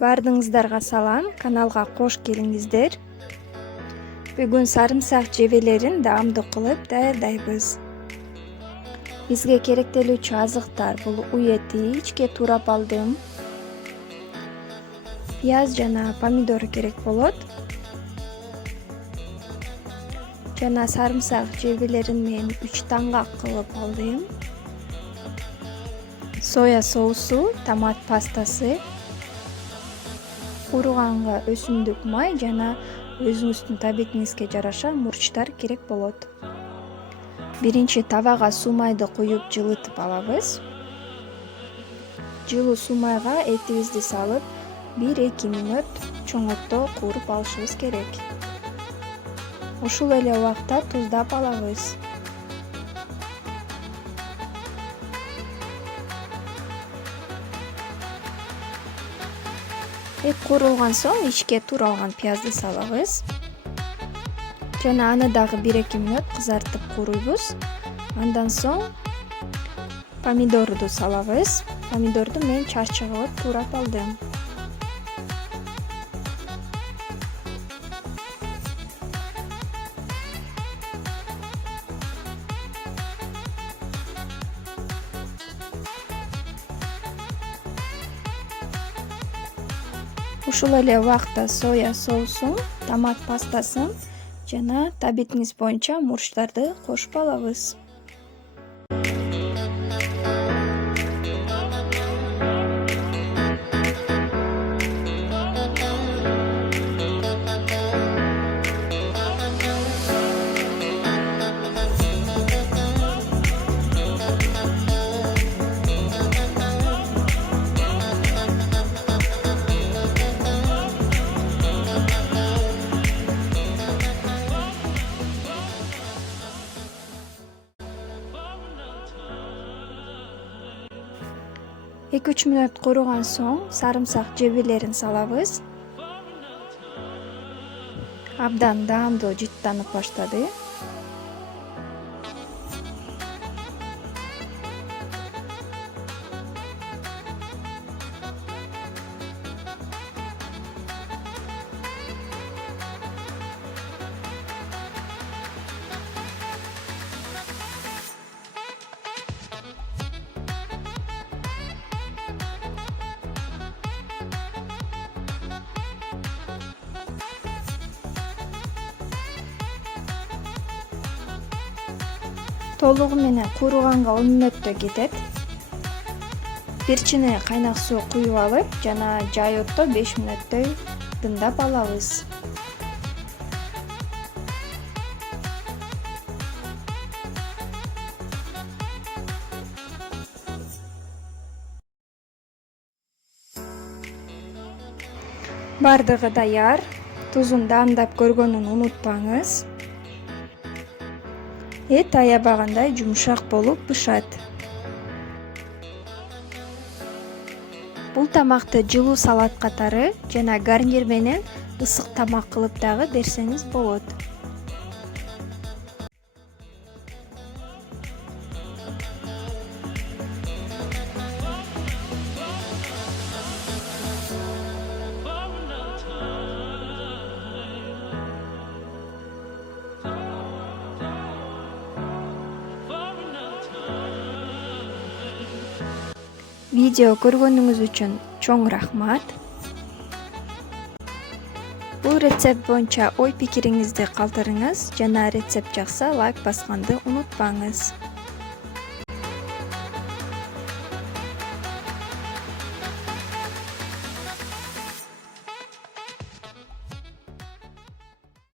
Бардыгыңыздарга салам, каналга кош келиңиздер. Бүгүн сарымсак жебелерин даамдуу кылып даярдайбыз. Бизге керектелүүчү азыктар бул уй эти, ичке турап алдым. Пияз жана помидор керек болот. Жана сарымсак жебелерин мен 3 таңгак кылып алдым. Соя соусу, томат пастасы, кууруганга өсүмдүк май жана өзүңүздүн табитиңизге жараша мурчтар керек болот. Биринчи табага суу майды куюп жылытып алабыз. Жылуу суу майга этибизди салып 1-2 мүнөт чоңотто кууруп алышыбыз керек. Ушул эле убакта туздап алабыз. Эт куурулган соң ичке тууралган пиязды салабыз. Жана аны дагы 1-2 мүнөт кызартып кууруйбуз. Андан соң помидорду салабыз. Помидорду мен чарчы кылып туурап алдым. Ушул эле убакта соя соусун, томат пастасын жана табитиңиз боюнча мурчтарды кошуп алабыз. Эки 3 мүнөт кууруган соң сарымсак жебелерин салабыз. Абдан даамдуу жыттанып баштады. Толугу менен кууруганга 10 мүнөттөй кетет. Перчини кайнак суу куюп алып жана жай отто 5 мүнөттөй дымдап алабыз. Бардыгы даяр. Тузун даамдап көргөнүн унутпаңыз. Эт аябагандай жумшак болуп бышат. Бул тамакты жылуу салат катары жана гарнир менен ысык тамак кылып дагы берсеңиз болот. Видео көргөнүңүз үчүн чоң рахмат. Бул рецепт боюнча ой пикириңизди калтырыңыз жана рецепт жакса лайк басканды унутпаңыз.